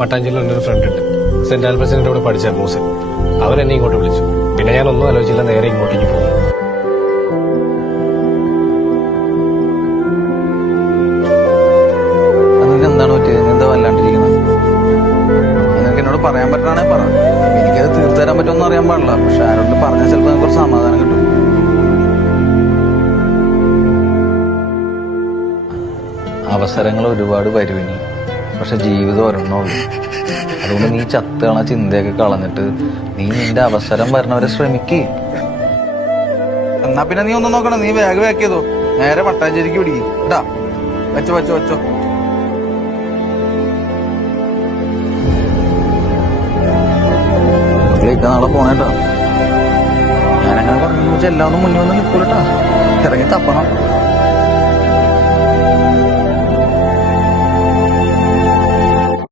മട്ടാഞ്ചേരിയിൽ എന്റെ ഒരു ഫ്രണ്ട് ഉണ്ട്. സെന്റ് ആൽബർട്സിന്റെ കൂടെ പഠിച്ച മൂസൻ അവൻ ഇങ്ങോട്ട് വിളിച്ചു. പിന്നെ ഞാൻ ഒന്നും ആലോചിച്ചില്ല നേരെ ഇങ്ങോട്ടേക്ക് പോകും. എന്താണ് പറ്റിയത്? എന്താ വല്ലാണ്ടിരിക്കുന്നത്? നിങ്ങൾക്ക് എന്നോട് പറയാൻ പറ്റണേ പറ. എനിക്കത് തീർത്തു തരാൻ പറ്റുമെന്ന് അറിയാൻ പാടില്ല. പക്ഷെ ആരോട് പറഞ്ഞാൽ ചിലപ്പോൾ കുറച്ച് സമാധാനം കിട്ടും. അവസരങ്ങൾ ഒരുപാട് വരുവിനി പക്ഷെ ജീവിതം ഒരെണ്ണമുള്ളൂ അതുകൊണ്ട് നീ ചത്തുകള ചിന്തയൊക്കെ കളഞ്ഞിട്ട് നീ നിന്റെ അവസരം വരണവരെ ശ്രമിക്കേ. എന്നാ പിന്നെ നീ ഒന്നും നോക്കണം. നീ വേഗം വേക്കിയതോ നേരെ മട്ടാഞ്ചേരിക്ക് പിടിക്കും. കേട്ടാ വെച്ചോ വെച്ചോ വെച്ചോ. നാളെ പോണേട്ടാ ഞാനങ്ങനെ പറഞ്ഞു എല്ലാം ഒന്നും മുന്നേ വന്ന് നിൽക്കൂലട്ടാ ഇറങ്ങി തപ്പണം.